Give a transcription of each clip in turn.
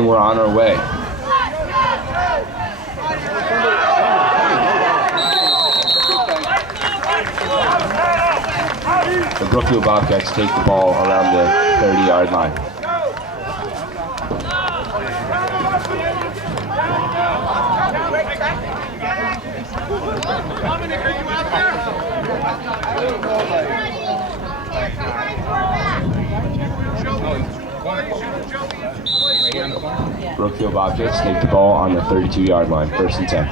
And we're on our way. The Brookfield Bobcats take the ball around the 30-yard line. Brookfield Bobcats take the ball on the 32-yard line, 1st and 10.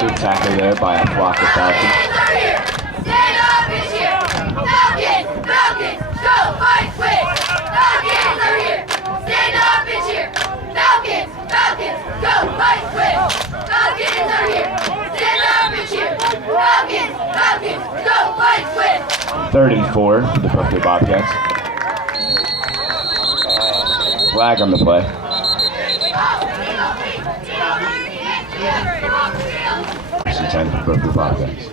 Good tackle there by a flock of Falcons. Stand up is here! Falcons! Falcons! Go! Fight quick! Falcons are here! Stand up is here! Falcons! Falcons! Go! Fight quick! Falcons are here! Stand up is here! Falcons! Falcons! Go! Fight quick! 3rd and 4 for the Brookfield Bobcats. Flag on the play. First and 10 for Brookfield Bobcats.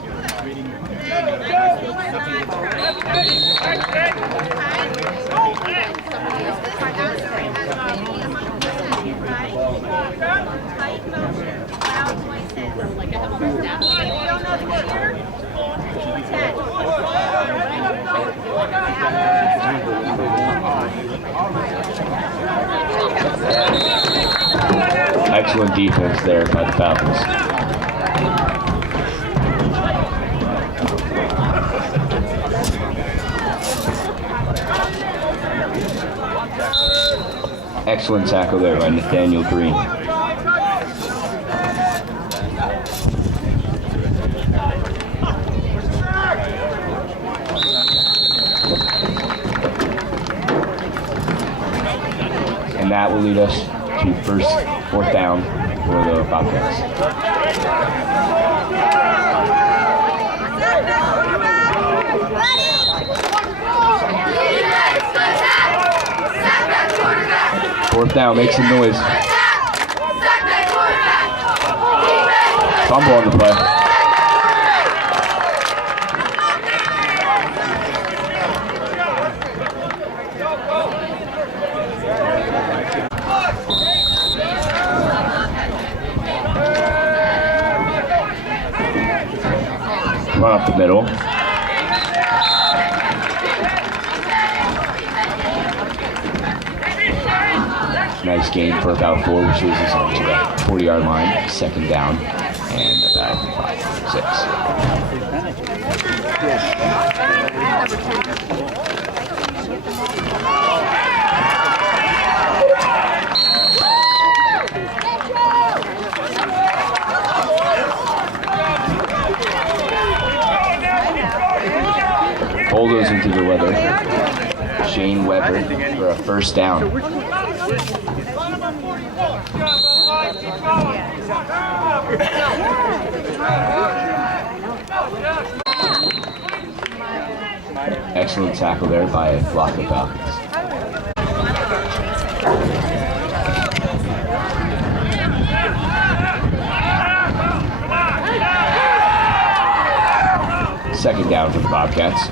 Excellent defense there by the Falcons. Excellent tackle there by Nathaniel Green. And that will lead us to 4th down for the Bobcats. Fourth down, make some noise. Fumble on the play. Run up the middle. Nice gain for about 4, which leads us on to the 40-yard line, 2nd down, and about 5, 6. Bulldoze into the weather. Shane Weber for a 1st down. Excellent tackle there by a flock of Falcons. Second down for the Bobcats.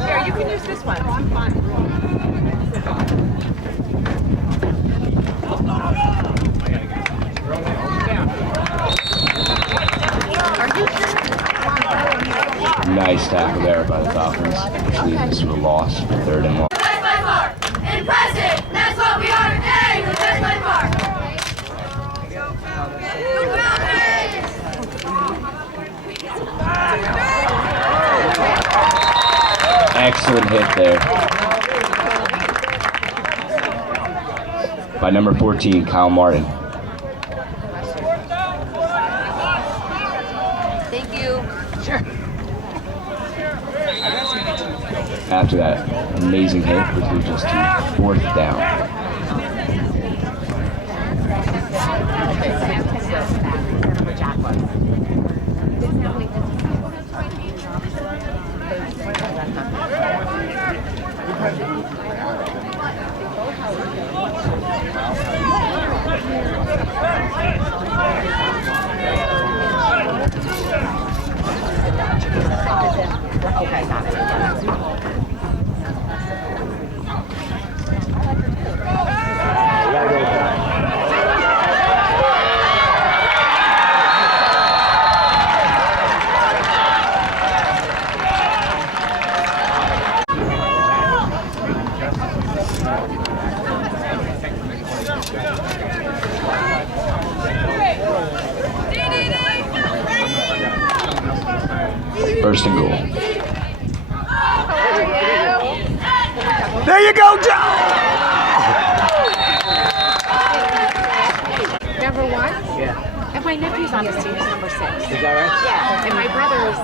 Here, you can use this one. I'm fine. Nice tackle there by the Falcons, which leads us to a loss, 3rd and long. Best by far! Impressive! That's what we are! Hey, the best by far! Excellent hit there by number 14, Kyle Martin. Thank you. Sure. after that amazing hit, quickly just to fourth down. Okay, got it. First and goal. There you go, Joe! Number 1? Yeah. And my nephew's on this team. He's number 6. Is that right? Yeah. And my brother's,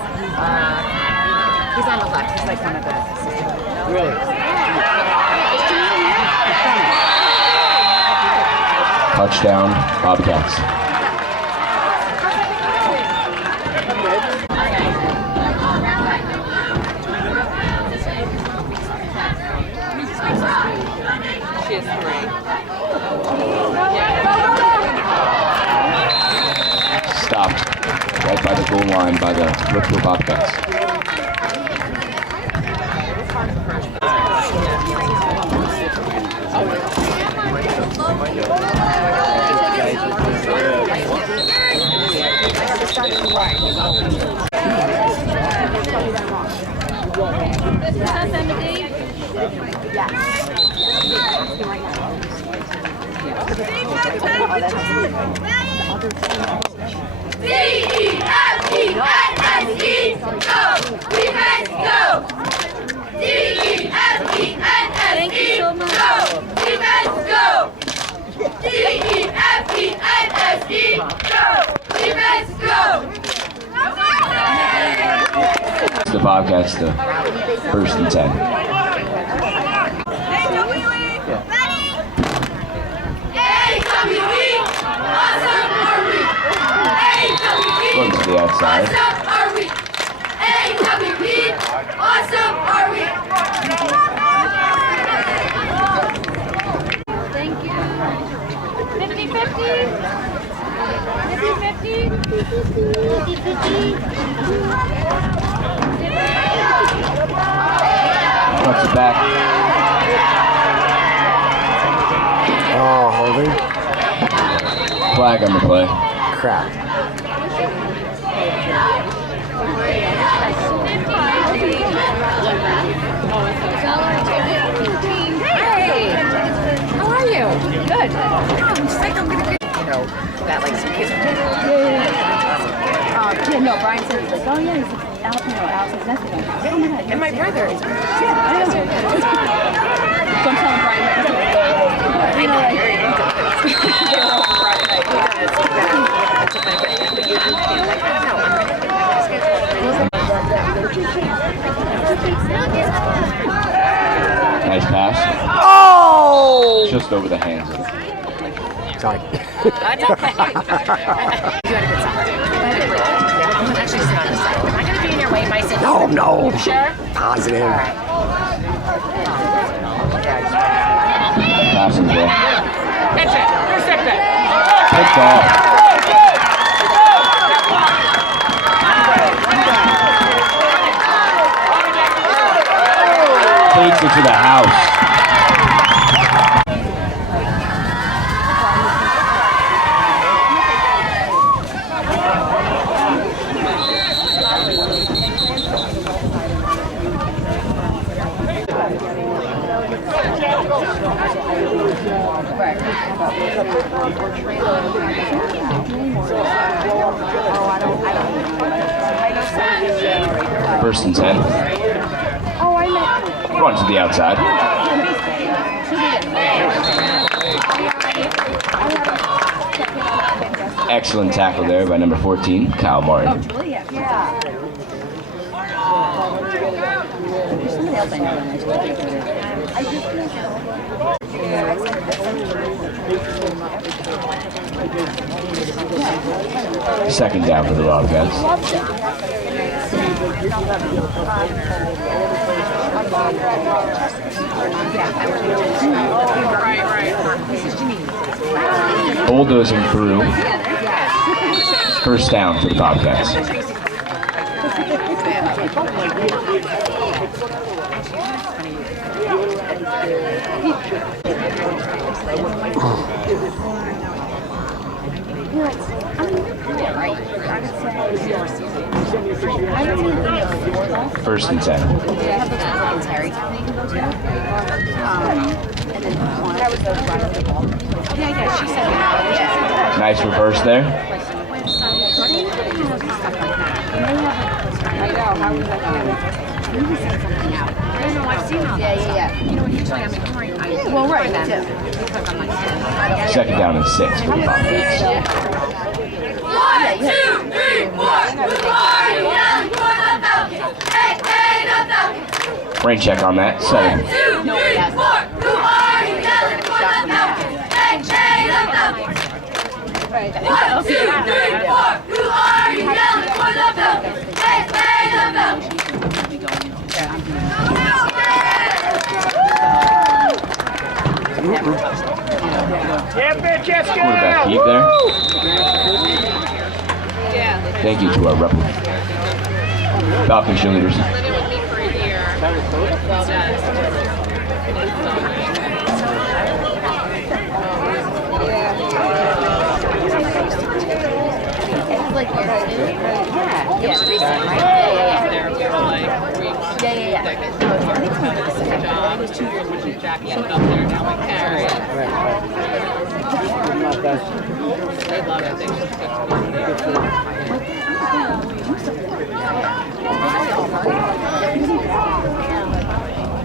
he's on the left. He's like one of the assistants. Really? Is Janine here? Touchdown, Bobcats. She is 3. Stopped right by the goal line by the Brookfield Bobcats. D-E-F-E-N-S-E, go! Defense, go! D-E-F-E-N-S-E, go! Defense, go! D-E-F-E-N-S-E, go! Defense, go! The Bobcats to first and 10. Going to the outside. Awesome are we? AWP, awesome are we? Thank you. 50-50. 50-50. Cuts it back. Oh, holding. Flag on the play. Crap. Hey! How are you? Good. I'm just like, I'm gonna get, that like some kids. Yeah, no, Brian said, he's like, oh yeah, he's like, Allison's nesting on house. Oh my God. And my brother is. Yeah, I know. So I'm telling Brian, you know, like, They were open Friday night. I took my brother, but you can't, like, no, I'm ready. Nice pass. Oh! Just over the hands. Sorry. That's okay. You had a good summer. I'm actually sit on the side. Am I going to be in your way if I sit No, here? no. You sure? Positive. Pass is there. Catch it. Intercept it. Picked off. Takes it to the house. First and 10. Run to the outside. Excellent tackle there by number 14, Kyle Martin. Julia. Yeah. somebody else I know, and I just can't think of it. Second down for the Wildcats. Bulldozing through. First down for the Bobcats. First and 10. Nice reverse there. Well, right, me too. Second down and 6 for the Bobcats. 1, 2, 3, 4. Who are you yelling for the Falcons? Hey, hey, the Falcons. Rain check on that. 7. 1, 2, 3, 4. Who are you yelling for the Falcons? Hey, hey, the Falcons. 1, 2, 3, 4. Who are you yelling for the Falcons? Hey, hey, the Falcons. Quarterback keep there. Thank you to our Falcon cheerleaders.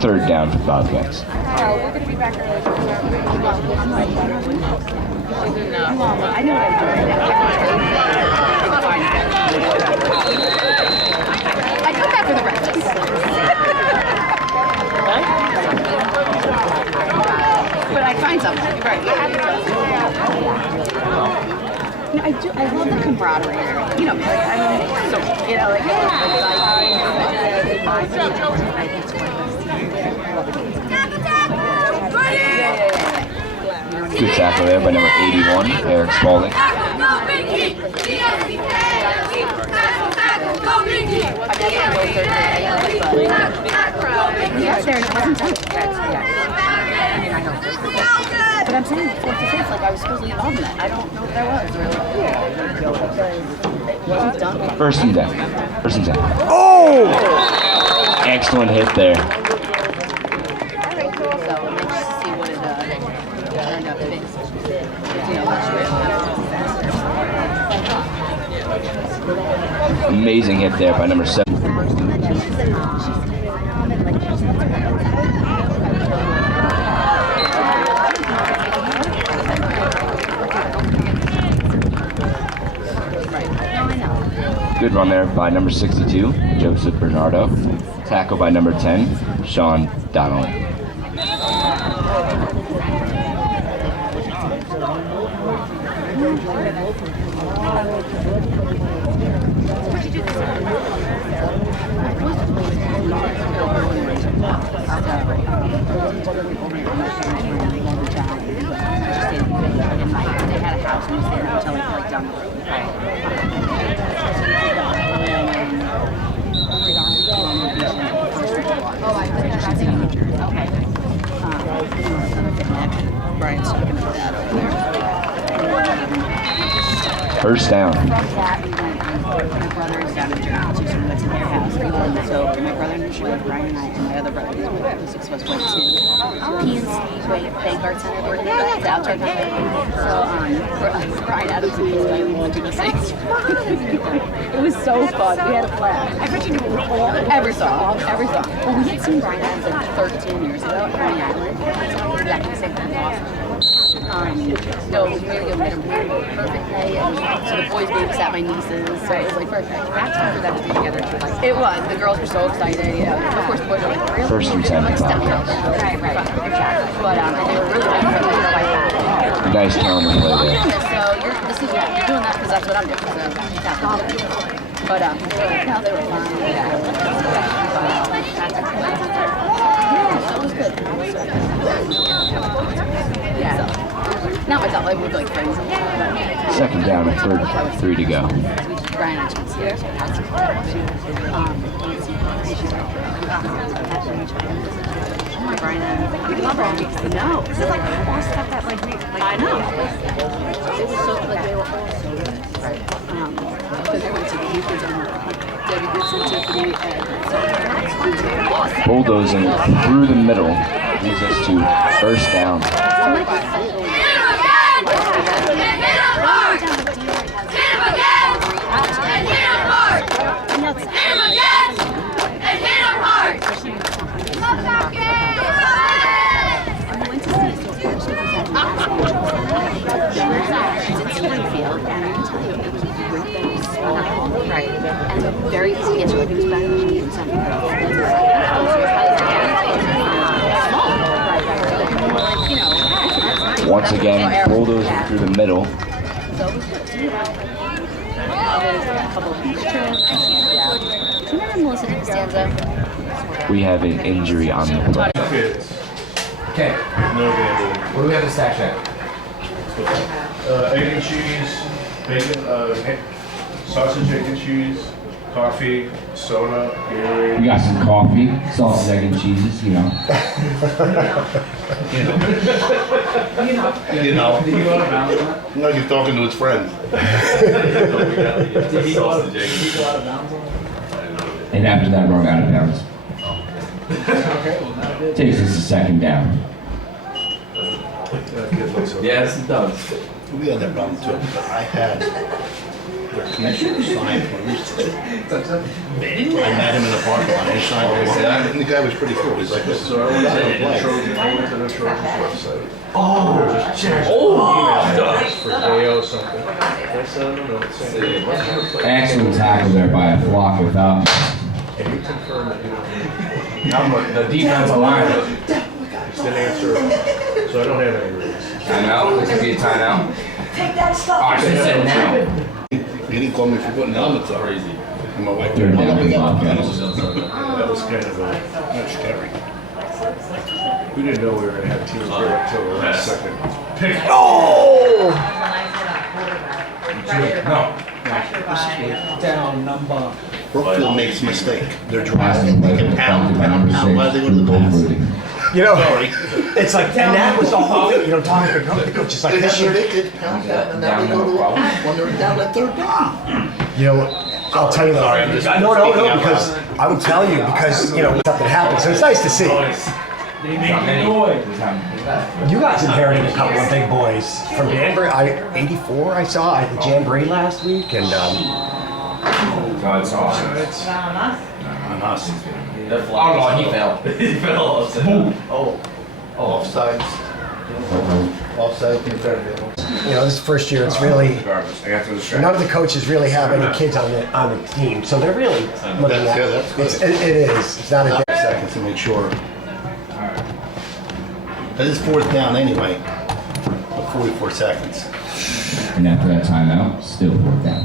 Third down for Bobcats. I come back for the rest. But I find something. Right. No, I do. I love the camaraderie. You know, like I mean, so you know, like Good tackle there by number 81, Eric Spalding. Yes, there it wasn't touch. But I'm saying face to face, like I was supposedly involved in that. I don't know what that was really. It wasn't done. First and 10. First and 10. Oh! Excellent hit there. So let's see what it turned out to be. Amazing hit there by number 7. Good run there by number 62, Joseph Bernardo. Tackle by number 10, Sean Donnelly. They had a house and we stayed in a hotel like down the road. Brian's talking about that over there. First down. From that, we went, my brother is down in Germany, so we went to their house. So my brother and his wife, Brian and I, and my other brother, the six of us went to PNC Vanguard Center. It's out there. So Brian Adams and his wife, we went to the six. It was so fun. We had a blast. I bet you knew every song. Every song. Well, we had seen Brian Adams like 13 years ago at Coney Island. So exactly the same thing. Awesome. No, we made a perfect day. So the boys babysat my nieces, so it was like perfect. That time for them to be together too. Like it was. The girls were so excited. Yeah. Of course, the boys were like, really? First and 10 Like o'clock. right. But and they were really like that. Nice calendar play there. So you're doing that because that's what I'm doing. So that's all. But no, they were fine. Yeah, so it was good. Yeah. So, not myself, like with like friends. Second down, a third, 3 to go. Brian and Chance here. Brian and we love all these. No, it's like all stuff that like we. I know. It was so like they were all so good. Because they went to the Houston and Debbie Gibson, Tiffany, and Bulldozing through the middle leads us to first down. Farifield, and I can tell you, it was great that it was small, right? And very easy to get to. Like it was better than me in some Once again, bulldozing through the middle. So it was good. There's a couple of beach trips. Yeah. Do you remember Melissa Costanza? We have an injury on the play. Okay. No gambling. What do we have to stash at? Egg and cheese, bacon, sausage, egg and cheese, coffee, soda, We Gatorade. got some coffee, sausage, egg, and cheeses, you know. You know. Like he's talking to his friend. And after that, we're out of bounds. Takes us to second down. Yes, it does. We had that problem too, but I had their commissioner sign for me. I met him in the parking lot, he signed it, and the guy was pretty cool, he's like, this is our own play. I went to the Trojans website. Oh, For AO something. I said, I don't know, it's saying. Excellent tackle there by a flock without. Can you confirm that you the defensive line. didn't answer, so I don't have any reasons. Timeout. This could be a timeout. Take that stuff. Oh, I should have said now. He didn't call me for putting helmets on. Crazy. And my wife Third down and Bobcats. That was kind of not scary. We didn't know we were going to have teams go until the last second. Pick. Oh! Down number. Brookfield makes a mistake. They're driving, they can pound. Why do they go to the pass? You know, Sorry. it's like, and that was the whole thing, you know, talking to the coach, it's like They this year. did pound that, and now they go to when they're down at third down. You know, I'll tell you that. No, because I will tell you, because, you know, something happened, so it's nice to see. You guys inherited a couple of big boys from Danbury. 84 I saw at the Jamboree last week, and That's awesome. On us. Oh no, he fell. He fell. Offsides. Offsides in Fairfield. you know, this first year, it's really, Regardless, none of the coaches really have any kids on the team, so they're really looking at that's good. it is. It's not a Seconds to make sure. That is fourth down anyway. 44 seconds. And after that timeout, still fourth down.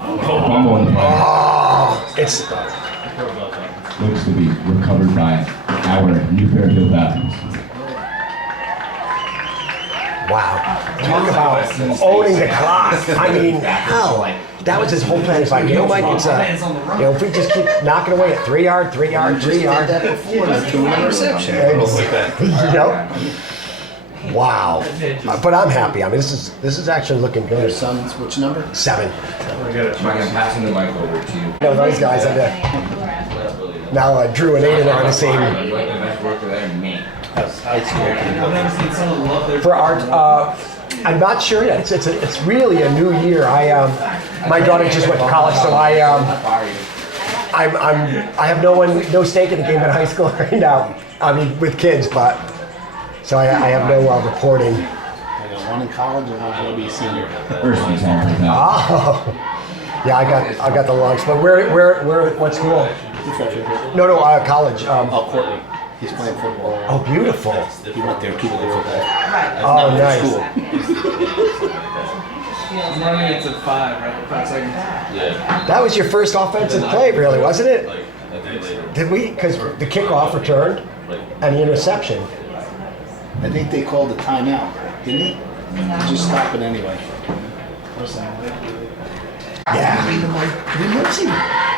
Fumble in the play. It's Looks to be recovered by our New Fairfield Falcons. wow. Talk about owning the clock. I mean, hell, that was his whole plan. It's like, you know, Mike, it's you know, if we just keep knocking away at 3 yard, 3 yard, 3 yard. That before, that threw an interception. You know? Wow. But I'm happy. I mean, this is actually looking Your good. son's which number? 7. I got Mike, I'm passing the mic over to you. You know, those guys, now Drew and Aiden are on the same. You like the best worker there, me. high school. For art, I'm not sure yet. It's really a new year. My daughter just went to college, so I have no stake in the game in high school right now. I mean, with kids, but so I have no reporting. I got one in college and one's gonna be a senior. First and 10 now. Oh, yeah, I got the lungs. But where what school? No, college. Oh, Courtney. He's playing football. Oh, beautiful. He went there too to play football. Oh, nice. I'm running it to 5, right? 5 seconds. Yeah. That was your first offensive play, really, wasn't it? Like a day later. Did we? Because the kickoff returned and the interception. I think they called the timeout, didn't he? Just stop it anyway. Yeah. We might see.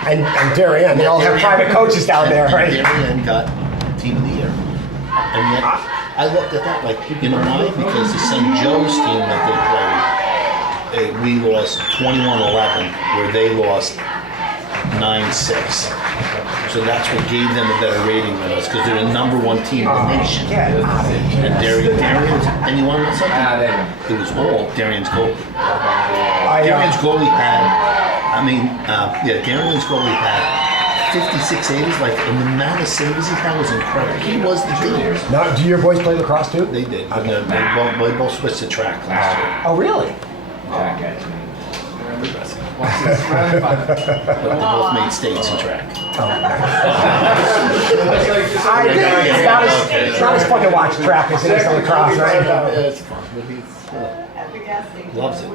And Darien, they all have private coaches down there, right? Darien got team of the year. And yet, I looked at that like, you know why? Because the St. Joe's team that they played, we lost 21-11, where they lost 9-6. So that's what gave them a better rating than us, because they're the #1 team in the nation. And Darien's, and you want to know something? It was all Darien's goalie. Darien's goalie had, Darien's goalie had 56 saves, like, and the amount of saves he had was incredible. He was the team. Now, do your boys play lacrosse too? They did. And they both switched to track last year. Oh, really? But they both made states in track. It's not as fun to watch track as it is on lacrosse, right? Yeah, it's fun. But he loves it.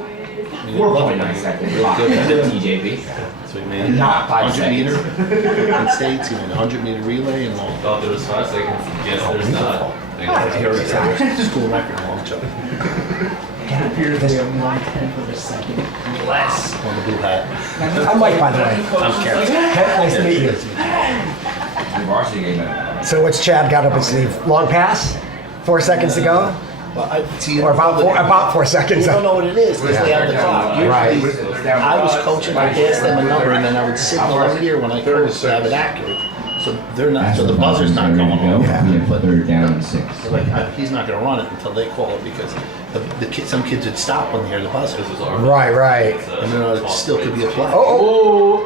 4.9 seconds. Really good at it. TJB. So he made Not 5 100 meter in states. He made 100 meter relay and long. Thought there was 5 seconds. Yes, there's not. Here it's our school record long jump. Less. On the blue hat. I'm Mike, by the way. I'm Karen. Nice to meet you. Varsity game. So what's Chad got up his sleeve? Long pass? 4 seconds to go? Well, I see. Or about 4 seconds? You don't know what it is because they have the clock. Right. Usually, I was coaching. I asked them a number, and then I would signal over here when I coached to have it accurate. So they're not. So the buzzer's not going off. Yeah, third down and 6. Like he's not going to run it until they call it because some kids would stop when they hear the buzzer. Right. And then it still could be a play. Oh,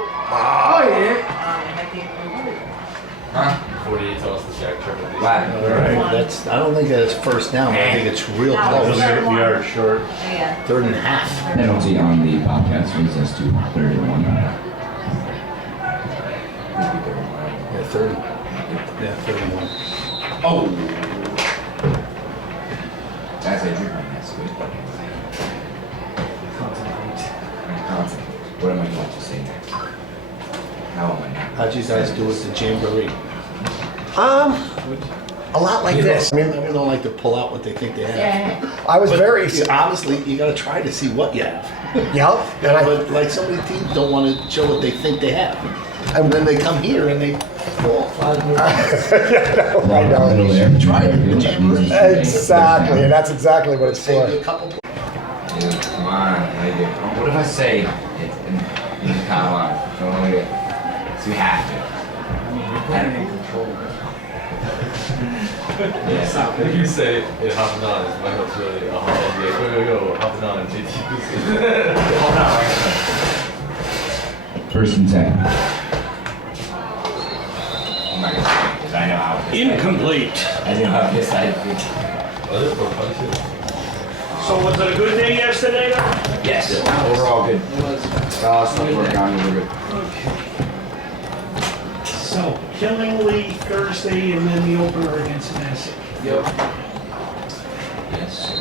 Huh? 48 tells the Jack triple D. That's. I don't think that's first down. I think it's real close. We are short. 3rd and a half. Penalty on the Bobcats brings us to 3rd and 1. Yeah, 30. Yeah, 31. Oh! That's a drip. That's good. What am I going to say next? How am I not? How'd you guys do with the jamboree? a lot like this. I mean, People don't like to pull out what they think they have. I was But very. honestly, you got to try to see what you have. Yep. And I, But like so many teams don't want to show what they think they have, and then they come here and they fall. I know. Try it in the jamboree. Exactly, and that's exactly what it's Save you for. a couple. Dude, come on. What if I say it's in the kind of line? Don't want to get. So we have to. Yeah. If you say it hopping on, it's Michael's really a hard NBA. Go, hopping on and JT. First and 10. I'm not gonna say it, 'cause I know how this Incomplete. I know how this side feels. So was it a good day yesterday? Yes. We're all good. Stuff working on it, we're good. So, Killing League Thursday and then the opener against Massey. Yep. Yes.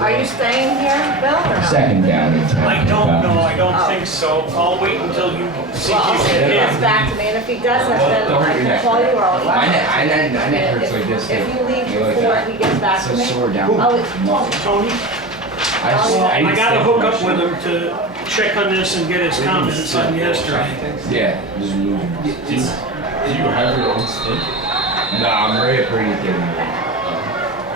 Are you staying here, Bill, or no? Second down and 10. I don't know, I don't think so. I'll wait until you see Well, if you he get gets in. back to me, and if he doesn't, then I can call you or I'll. My neck hurts like this. If you leave Like before that. he gets back So to me. sore down. Oh, Tony, I gotta hook up with him to check on this and get his comments on yesterday. Yeah. Just move. Did you have your own stint? No, I'm really pretty good.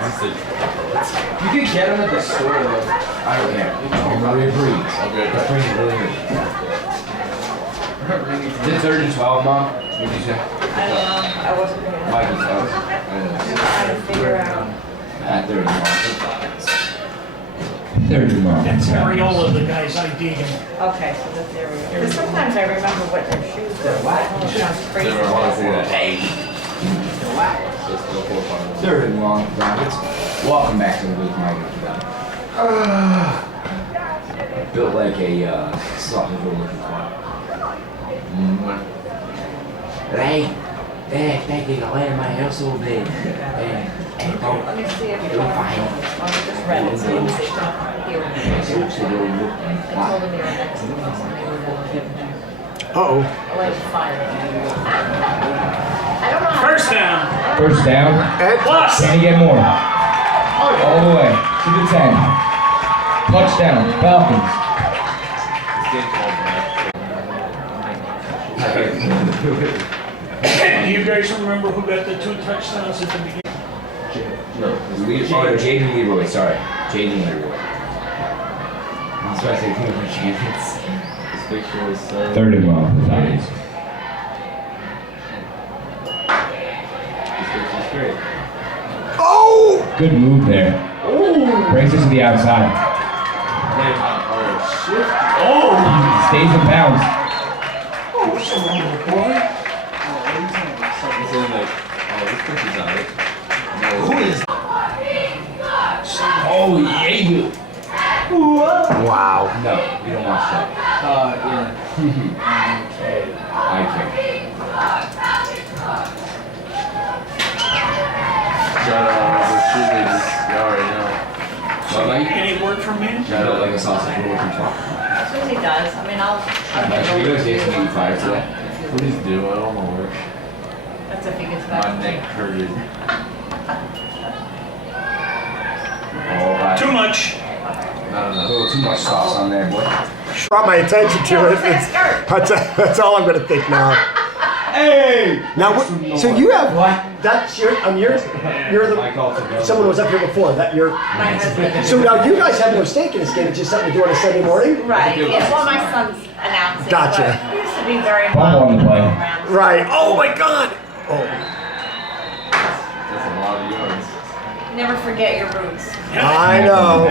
You can get them at the store though. I don't care. Maria Breeds. Is it 3rd and 12, Mom? What did you say? I don't know, I wasn't here. Mikey's house. I'm trying to figure out. At 3rd and 12. Third and long. That's Ariola, the guy's ID. Okay, so that's the area. Because sometimes I remember what their shoes were. It sounds crazy. Never want to see that. Third and long. Rockets. Welcome back to the booth, Mike. Built like a soft looking one. Hey, Dad, they gonna land my house all day. Let me see if you want to just read it. So let me see. Here. I told them they were next to me. Uh-oh. I'll let you find it. I don't know how. First down. First down. And Plus. Can you get more? All the way to the 10. Touchdown, Falcons. Do you guys remember who got the 2 touchdowns at the beginning? Jaden Leroy, sorry. Jaden Leroy. I was about to say too much chance. This picture was Third and long. This picture's great. oh! Good move there. Brings it to the outside. Oh shit. Stays in bounds. He's in like, oh, this picture's on it. No, Who is? Oh, yeah. Wow. No, you don't watch that. I can't. shout out the cheerleaders. You already know. Well, like, Any word from me? shout out like a sausage roll from top. Susie does. I mean, I'll get Should we go over see some it. 85 today? Please do. I don't want to work. That's if he gets back. My neck hurted. Too much. No. A little too much sauce on there, boy. Brought my attention to it. That's all I'm gonna think now. Hey! Now, so you have what? That's your. You're the. Someone was up here before. That you're. My husband. So now you guys have no stake in this game. It's just something to do on a Sunday morning. Right. Yeah. Well, my son's announcing. Gotcha. But he used to be very Bumble on the play. around. Right. Oh my God. Oh. That's a lot of yards. Never forget your roots. I know.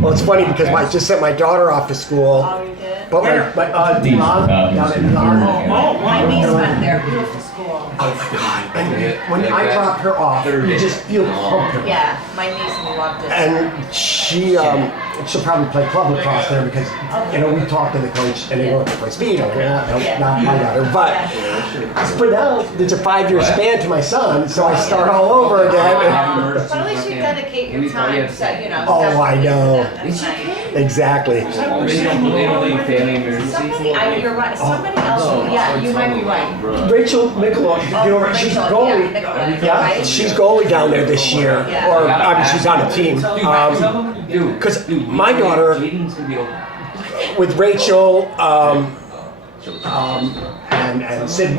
Well, it's funny because I just sent my daughter off to school. Oh, you did? But my Milan, down in Milan. My niece went there. Beautiful school. And when I dropped her off, you just feel comfortable. Yeah. My niece loved it. And she'll probably play club lacrosse there because, we talked to the coach and they want to play speed. Not my daughter, but now it's a 5-year span to my son, so I start all over again. But at least you dedicate your time. So, Oh, I know. Exactly. They don't leave family emergency. You're right. Somebody else. Yeah, you might be right. Rachel Mikulov, she's goalie. Yeah, she's goalie down there this year, or she's on a team. Because my daughter, with Rachel, and Sid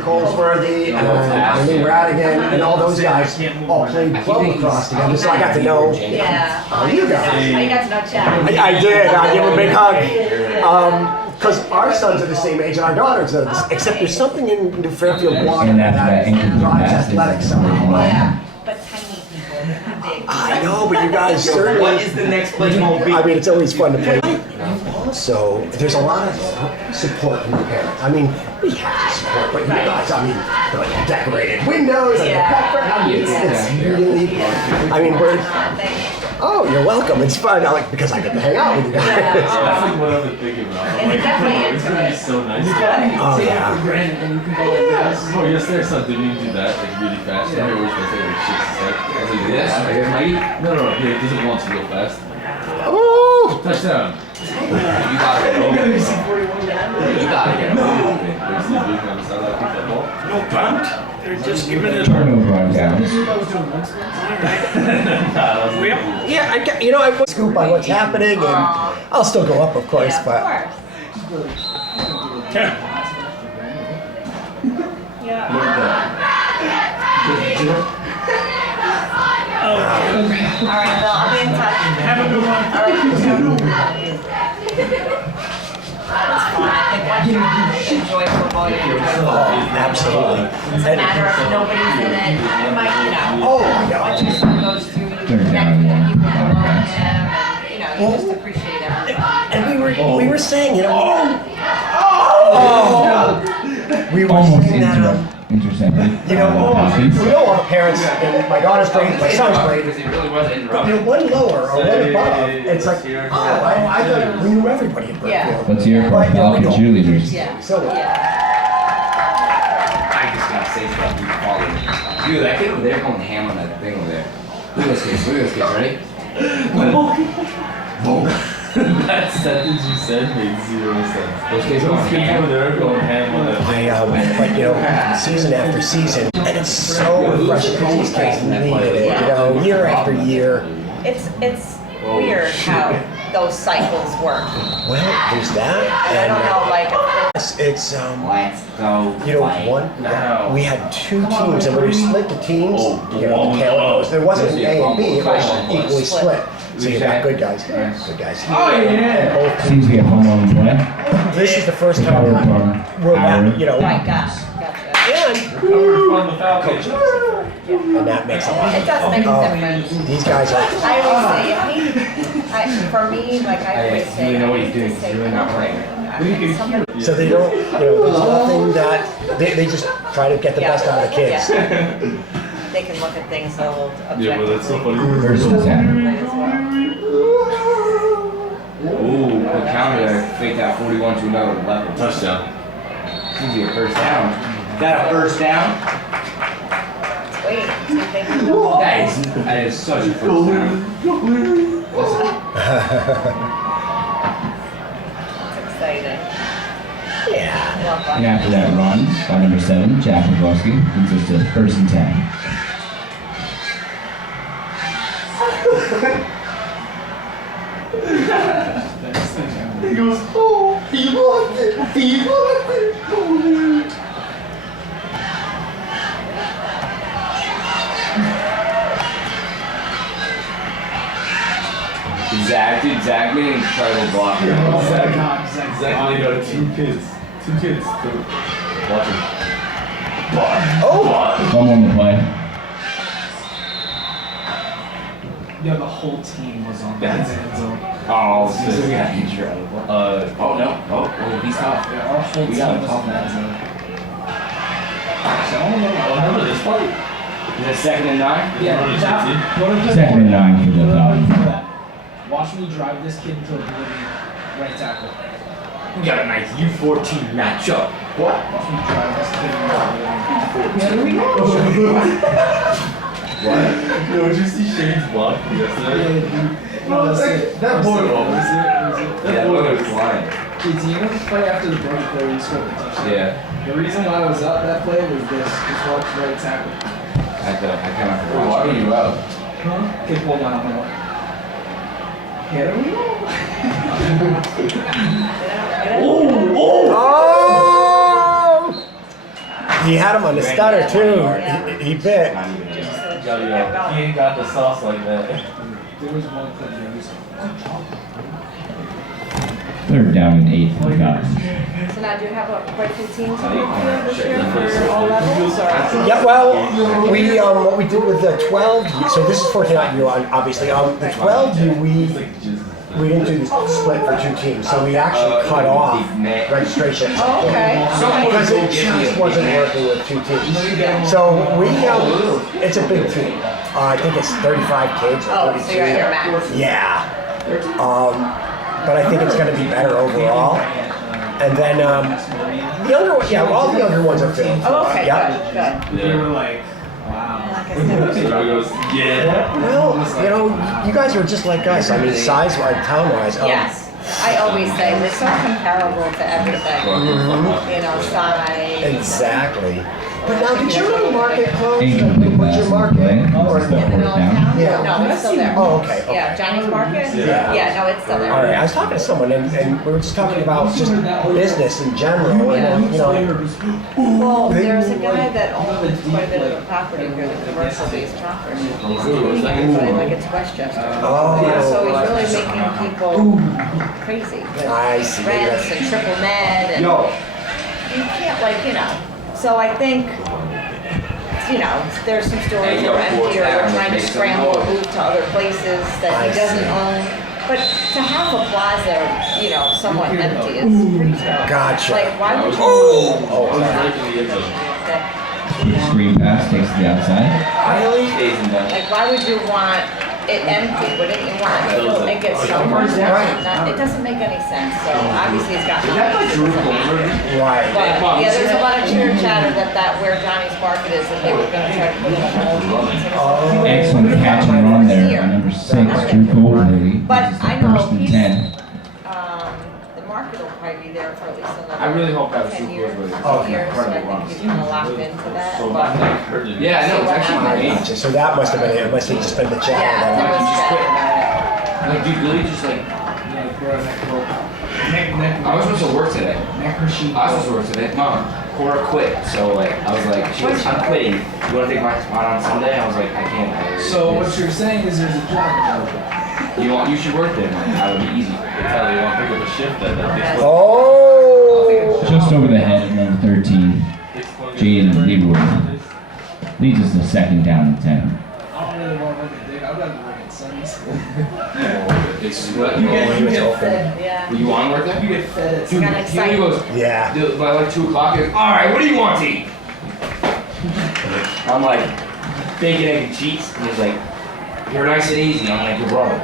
Colesworthy, and Lee Radigan, and all those guys all played club lacrosse together, so I got to know you guys. I got to know Chad. I did. I gave him a big hug. Because our sons are the same age and our daughters are, except there's something in New Fairfield water that drives athletics somehow. Yeah, but tiny people, not big. I know, but you guys certainly. What is the next play? I mean, it's always fun to play. So there's a lot of support from the parents. I mean, we have to support, but you guys, I mean, the decorated windows and the pepper. I mean, it's really. I mean, we're. Oh, you're welcome. It's fun. Because I get to hang out with you guys. That's like what I've been thinking about. And it definitely it's gonna be so nice. Oh yeah. Oh, yesterday I saw Damien do that like really fast. And I always say like shakes his head. I was like, This? No, he does it once real fast. Oh. Touchdown. You gotta get over it. You gotta get over it. No punt. They're just giving it. Turnover on downs. Yeah, I want scoop on what's happening, and I'll still go up, of course, Yeah, but. of course. Yeah. All right, Bill, I'll be in touch. Have a good one. All right, you too. That's fun. I think once you enjoy football, you enjoy football. Absolutely. It doesn't matter if nobody's in it. You might, Oh, I know. once your son goes through, you connect with the people below him, and, just appreciate everything. And we were saying, you know, we were Almost saying that, intercepted. you know, we know all the parents, and my daughter's great, my son's great. Because he really wasn't But, you know, one lower or one above, it's like, oh, I thought we knew everybody at Brookfield. Let's hear it for our But, you know, we Falcon don't. cheerleaders. Yeah. So, I just gotta say stuff. You follow me. Dude, that kid over there going ham on that thing over there. Look at those kids. Look at those kids. Ready? That sentence you said made zero sense. Those kids going Those kids ham. over there going ham on that. but you know, season after season, and it's so refreshing because these kids needed it, you know, year after year. It's weird how those cycles work. Well, there's that, And I don't know, like, it's Let's go. you know, we had two teams, and when we split the teams, you know, the tail goes. There wasn't an A and B; it was equally split. So you got good guys, good guys. Oh yeah. Both Seems to be a home run play. This is the first time that we're back, you know, right, gotcha. and that makes a lot. It does make a difference. These guys are. I always say, for me, like I always say, You know what he's doing. just say, He's really not playing. So they don't, you know, there's nothing that they just try to get the best out of the kids. They can look at things a little objectively. Yeah, but that's so funny. First and center. As well. Ooh, good counter there. Fake that 41 to another level. Touchdown. Seems to be a first down. Is that a first down? Wait, see if they can go. That is such a first down. It's exciting. Yeah. Love And that. after that run, by number 7, Jack Lebowski, consists of first and 10. He goes, oh, he loved it. He loved it. Zach made an incredible blocker. Zach only got two kids to watch him. Oh. One on the play. Yeah, the whole team was on that end zone. Oh, This is yeah. incredible. Oh no. Oh, he's tough. Yeah, our whole We team got a was tough on that man. zone. So I don't know. Remember this play? Is it 2nd and 9? Yeah, Remember that, go to play 2nd and 9 for the Go to Falcons. play for that. Watch me drive this kid into oblivion. Right tackle. We got a nice U14 matchup. What? Watch me drive this kid into oblivion. No, did you see Shane's block yesterday? No, that's it. That boy was it. That boy was flying. Kids, you know the play after the break play we scored the touchdown? Yeah. The reason why I was out that play was this. Just watch right tackle. I kind of forgot. Why were you out? Huh? Kid pulled my helmet off. Here we go. Oh! He had him on the stutter too. He bit. He ain't got the sauce like that. There was one play there. He's Third down and 8 for the Falcons. So now do you have quite a few teams in here this year for all levels? Or? Yeah, well, we what we did with the 12, so this is 14 U obviously. The 12 we didn't do the split for 2 teams, so we actually cut off registration. Oh, okay. Because it just wasn't working with 2 teams. So we, it's a big team. I think it's 35 kids or 32. Oh, so you're at your max. Yeah. But I think it's going to be better overall. And then the other one, all the other ones are filled. Oh, okay, Yeah. good. They were like, wow. Like I said, So he goes, yeah. Well, you know, you guys are just like us. I mean, size-wise, town-wise. yes. I always say we're so comparable to everything. You know, size. Exactly. But now, did your little market close? Incomplete What's your pass on the market? play. Or Still In the middle of fourth down. town? Yeah. No, it's still there. Oh, okay. Yeah, Johnny's Market? Yeah. Yeah, no, it's still there. All right, I was talking to someone, and we were just talking about just business in general, and you know, Well, there's a guy that owns quite a bit of the property here, the commercial-based property. He's doing everything like it's Westchester. Oh. Yeah, so he's really making people crazy with I see. rents and triple med and you can't so I think, there's some stores that are empty or they're trying to scramble or move to other places that he doesn't own. But to have a plaza, you know, somewhat empty is pretty terrible. Gotcha. Like, why would you? Screen pass takes to the outside. Like, why would you want it empty? Wouldn't you want it to make it somewhere? It doesn't make any sense. So obviously it's got. Right. But yeah, there's a lot of chitter chatter that where Johnny's Market is, that they were going to try to put in a whole. Excellent catch and run there by number 6, Drew Goldberry. But This is I the know first and he's, 10. the market will probably be there for at least another. I really hope that was 10 super years, good. 10 years, so I think he's kind of locked into that. But Yeah, I know, it's actually great. Gotcha. So that must have been it. It must have just been the chatter. yeah, there was just quit. chatter about Like, dude, Billy just like, I was supposed to work today. I was supposed to work today. Mom, Cora quit. So like, I was like, she goes, I'm quitting. You want to take my spot on Sunday? I was like, I can't. So what you're saying is there's a job available. You should work there. That would be easy. Tell you want to pick up a shift that day. Oh! Just over the head of number 13, Jaden Leroy. Leads us to second down and 10. I don't really want to work at Dick. I'd rather work at Sunny's. It's what it. you Yeah. You want to work there? You get fed at Dude, kinda he goes, Yeah. dude, by like 2 o'clock, he goes, all right, what do you want to eat? I'm like, bacon, egg, and cheese. And he's like, you're nice and easy. I'm like, you're wrong.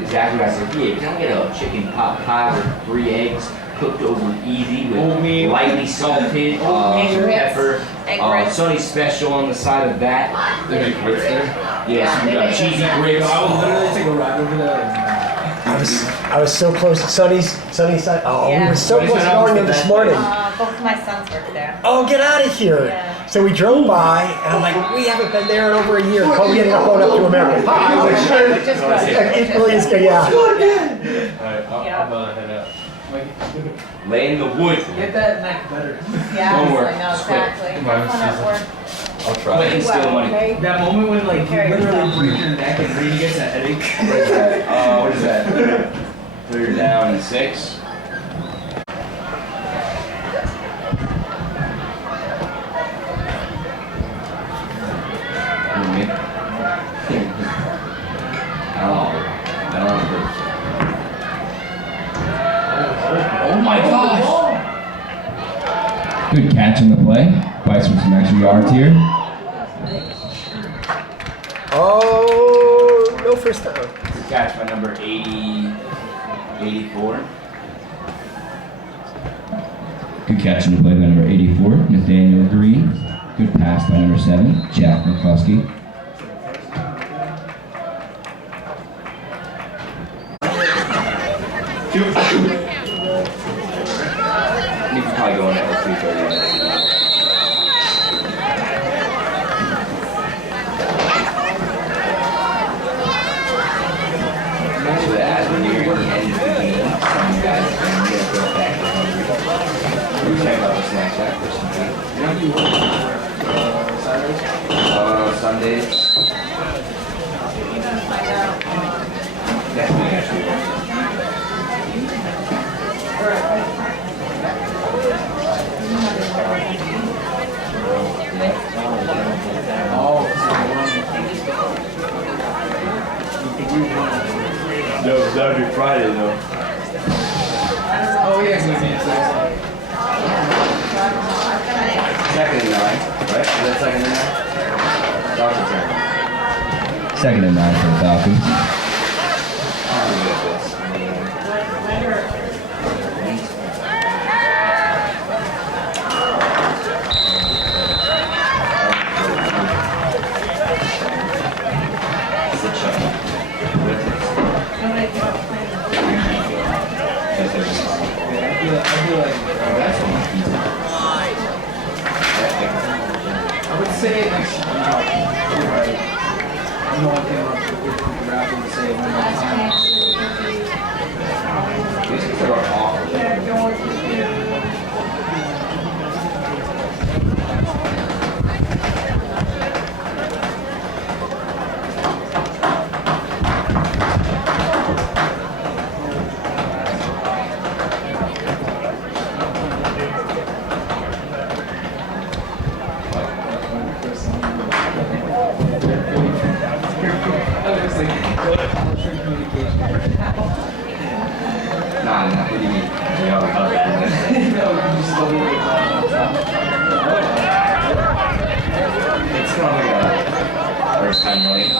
Exactly what I said. Yeah, can I get a chicken pot pie with 3 eggs, cooked over easy with lightly salted pepper, Egg grits. Sunny special on the side of that. They make grits there? Yeah, some cheesy grits. I would literally take a ride over there. I was so close to Sunny's side. Oh, we Yeah. were so close to going there this morning. Both of my sons work there. Oh, get out of here. Yeah. So we drove by, and I'm like, we haven't been there in over a year. Kobe ended up going up to American Pie, which Which is good. equally is good, yeah. Alright, I'm gonna head out. Lay in the woods. Get that neck better. Yeah, Don't worry. I know, Just quit. exactly. Come on, Have fun at work. I'll try. Quit and steal money. Okay. That moment when like you Carry literally yourself. break your neck and Brady gets a headache. What is that? What is that? 3rd down and 6. Oh my gosh! Good catch on the play. Buys for some extra yards here. Oh, no first down. Good catch by number 84. Good catch on the play by number 84, Nathaniel Green. Good pass by number 7, Jack McCluskey. You can probably go in at 3:30. So as we're nearing the end of the game, some guys are going to get a back to hungry. We check out the snack shack for some food. Sundays. Next week, actually. No, that would be Friday though. Oh yeah, it's gonna be exciting. 2nd and 9, right? Is that 2nd and 9? Dr. Turner. 2nd and 9 for the Falcons. I would say it next time. You know, I came up with the rap and say it one more time. These kids are awful. was like, what? I'm sure communication. Nah, what do you mean? No, you just told me It's not like a first time late.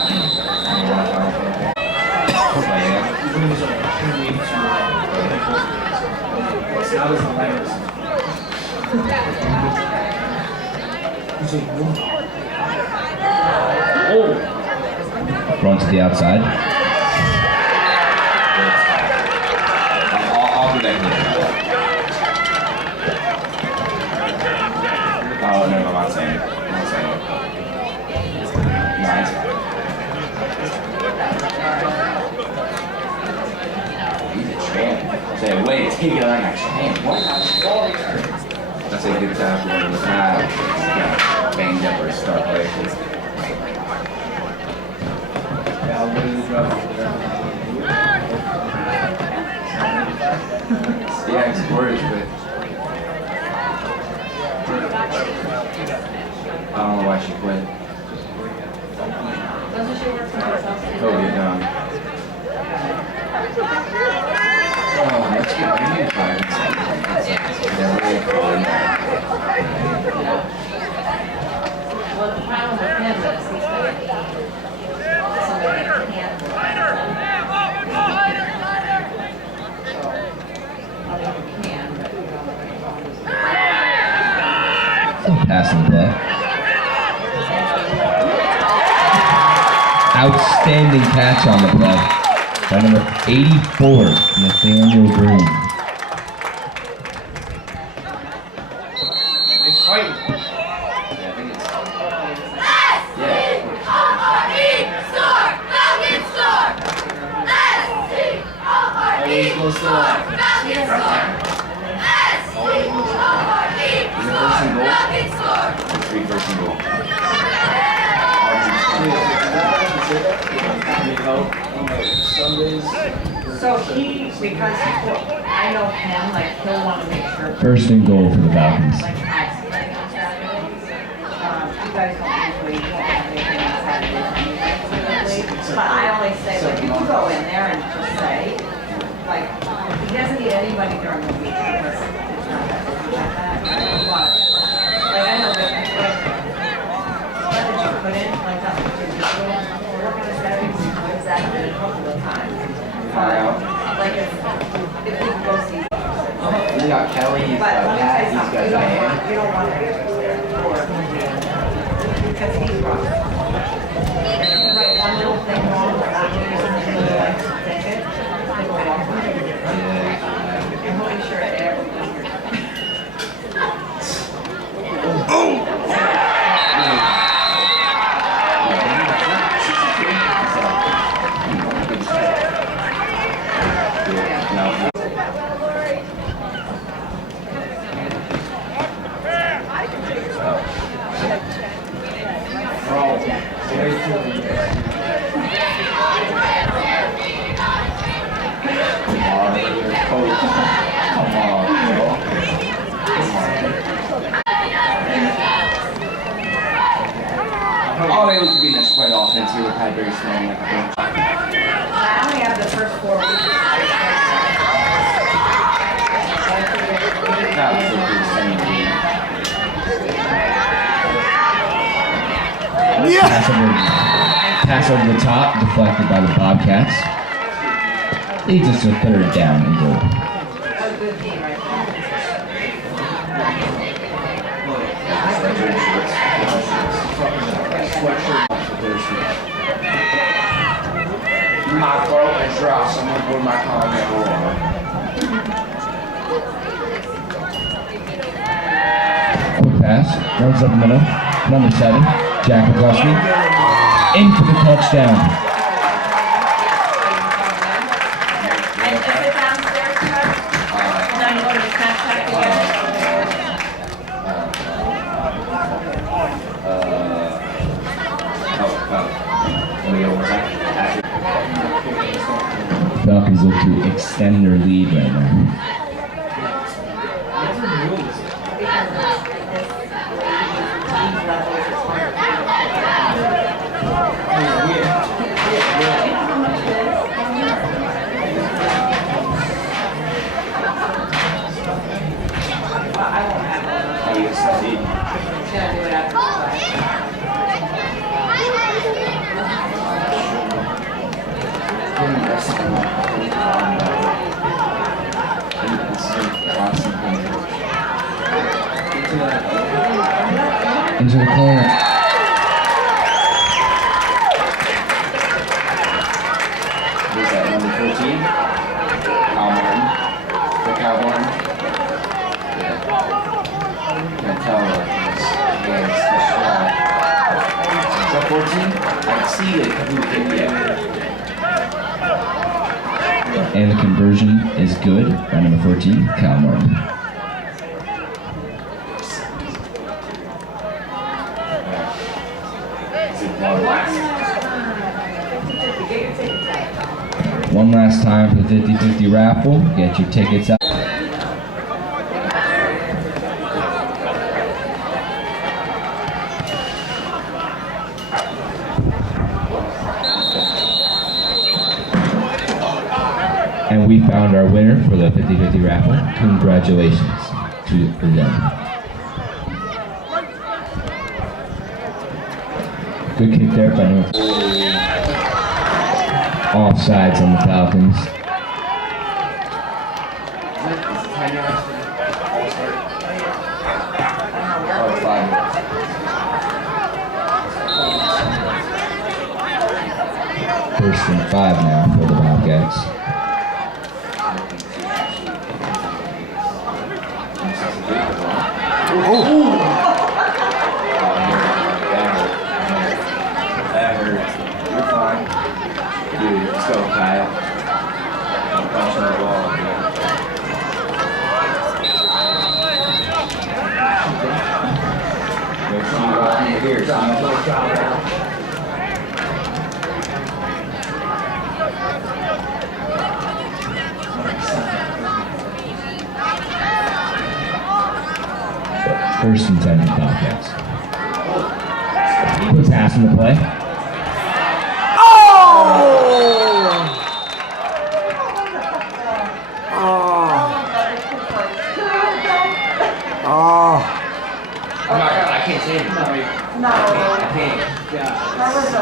How does the letters? Oh! Run to the outside. I'll do that here. Oh, no, I'm not saying it. I'm not saying it. Nice. He's a champ. Say, way to take it on a champ. What? That's a good time for one of the times. Banged up or start places. Yeah, it's gorgeous, but I don't know why she quit. COVID done. Oh, let's get my new fire. Well, the problem with him is he's going to somebody that can't. Passing play. Outstanding catch on the play by number 84, Nathaniel Green. It's fighting. Yeah, I think it's. Close to that. Three first and goal. So he, because I know him, like he'll want to make sure. First and goal for the Falcons. Like Saturdays. You guys don't usually have anything on Saturdays typically. But I always say, like, you can go in there and just say, like, he doesn't need anybody during the week because it's not that busy like that. But, like, I know that, like, what did you put in, like, that, work on a Saturday, you do exactly a couple of times. Like, if you can go see. We got Kelly, he's But got let me Pat, tell you he's got something, Diane. you don't want to get there because he's wrong. If you write one little thing wrong, or not use something really like to take it, they go off on it. And he'll be sure to everything. Oh, they look to be in that spread offense here with Pat Berry smelling like a bunch. I only have the first 4 weeks. That was a good sending team. Pass over the top, deflected by the Bobcats. Leads us to 3rd down and goal. That was a good team right My throat is dry, so I'm gonna put my tongue in the water. Quick pass, runs up the middle. Number 7, Jack McCluskey. In for the touchdown. And is it downstairs, Chuck? And then you go to the Snapchat Falcons look to extend their lead right now. Into the corner. Who's that, number 14? Kyle Martin. The Kyle Martin? Yeah. Can't tell what he's strong. Is that 14? I can see who can be up. And the conversion is good by number 14, Kyle Martin. One last time for the 50-50 raffle. Get your tickets out. And we found our winner for the 50-50 raffle. Congratulations to them. Good kick there by number 4. Offsides on the Falcons. First and 5 now for the Bobcats. That hurts. You're fine. Dude, let's go, Kyle. I'm punching the ball, man. Go see what here. First and 10 for the Bobcats. Put pass in the play. I can't say it. No. I can't. That was a.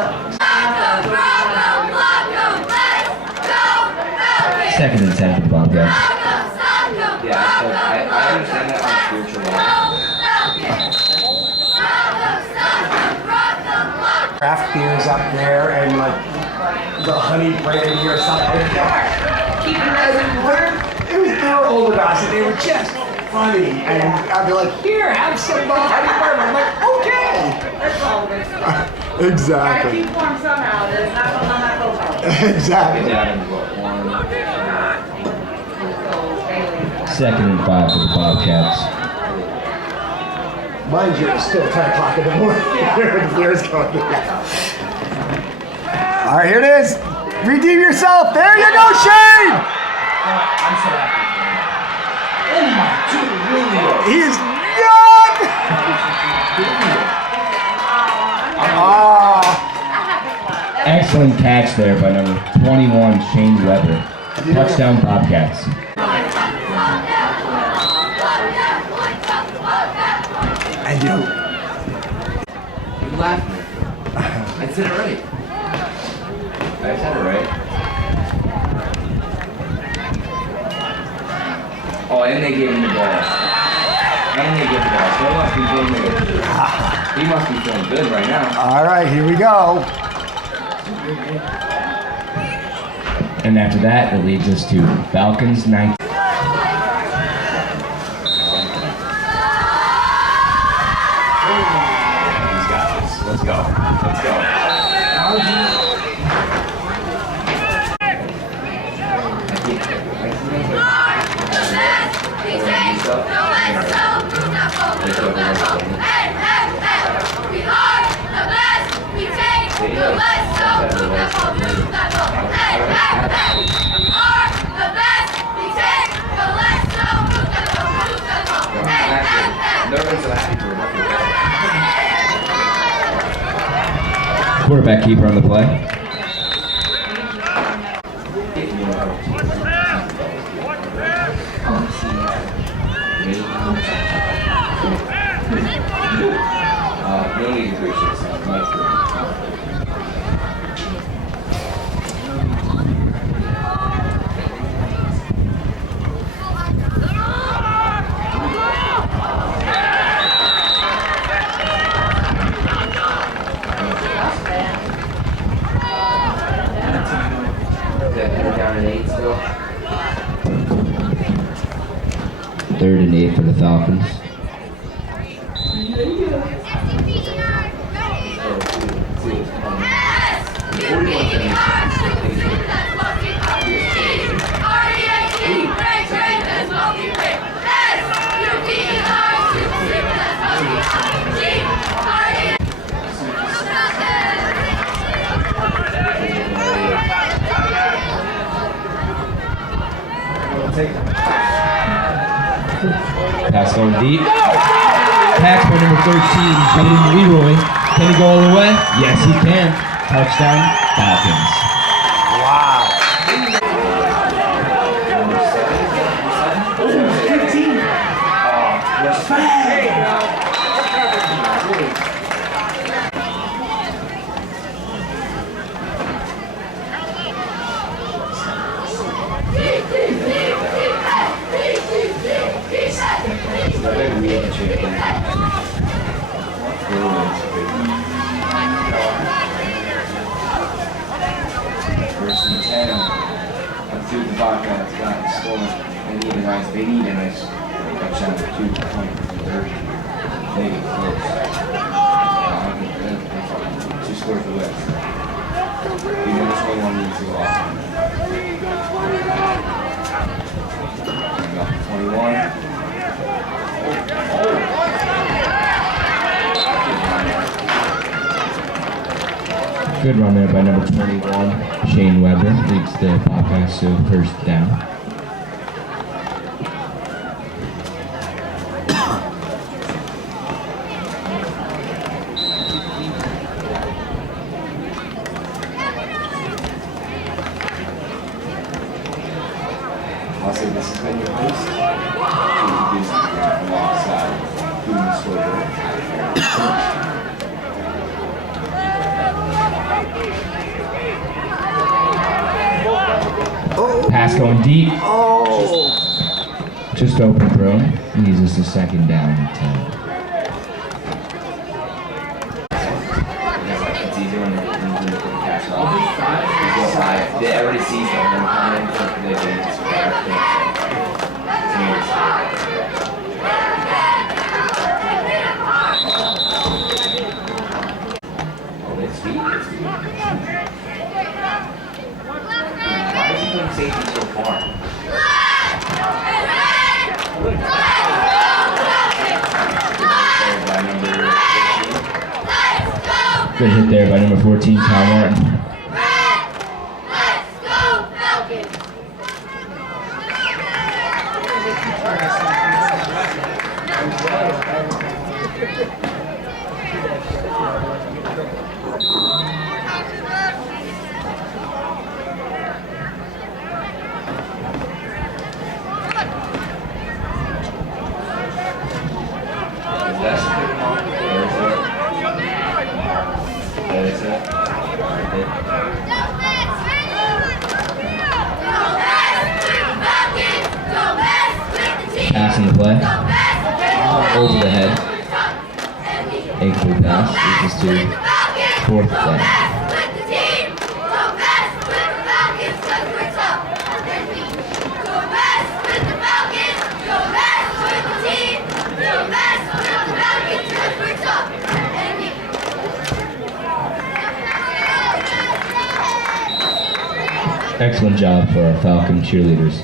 Second and 10 for the Bobcats. Yeah, I understand that on a spiritual level. Craft beers up there and like the honey brandy or something. They were older guys and they were just funny. And I'd be like, here, have some honey brandy. I'm like, okay. That's all good stuff. Gotta Exactly. keep warm somehow. There's not gonna let go. Exactly. Second and 5 for the Bobcats. Mind you, it's still 10 o'clock in the morning. The beer's going. All right, here it is. Redeem yourself. There you go, Shane. I'm so happy for him. Oh my dude, really? He's young. Excellent catch there by number 21, Shane Weber. Touchdown Bobcats. And you. You're laughing. I said it right. I said it right. Oh, and they gave him the ball. And they gave him the ball. So he must be feeling good right now. All right, here we go. And after that, it leads us to Falcons 19. He's got this. Let's go. Let's go. Quarterback keeper on the play. No need to appreciate something. Third and 8 for the Falcons. Pass going deep. Catch by number 13, Jaden Leroy. Can he go all the way? Yes, he can. Touchdown, Falcons. First and 10. Let's see what the Bobcats got in store. They need a nice touchdown to 2-point conversion. They get close. Two scores away. Even this one needs to go off. 21. Good run there by number 21, Shane Weber, leads the Bobcats to first down. Also, this has been your host, alongside Boone Swivel. Pass going deep. Oh! Just open throw. Leaves us a second down and 10. It's easier when you put the pass off. Everybody sees them and comment for the games. Oh, it's sweet. Why is he playing safety so far? Good hit there by number 14, Kyle Martin. Passing the play. Over the head. Incomplete pass. Leads us to fourth down. Excellent job for our Falcon cheerleaders.